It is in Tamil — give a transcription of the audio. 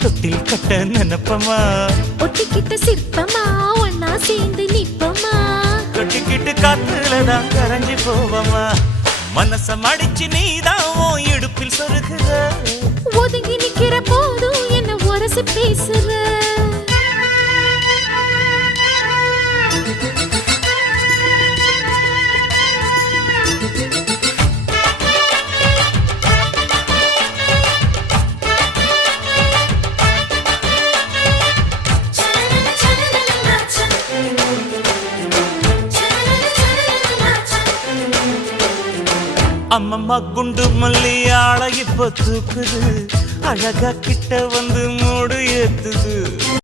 தொட்டில் கட்ட நினைப்பமா ஒட்டிக்கிட்ட சிற்பமா ஒன்னா சேர்ந்து நிப்பமா தொட்டிக்கிட்டு காத்துலதான் கரைஞ்சி போவமா மனச மடிச்சு நீதான் உன் இடுப்பில் சொருகுற ஒதுங்கி நிக்கிற போதும் என்ன உரசி பேசுற அம்மம்மா குண்டு மல்லி ஆள இப்ப தூக்குது அழகா கிட்ட வந்து மூடு ஏத்துது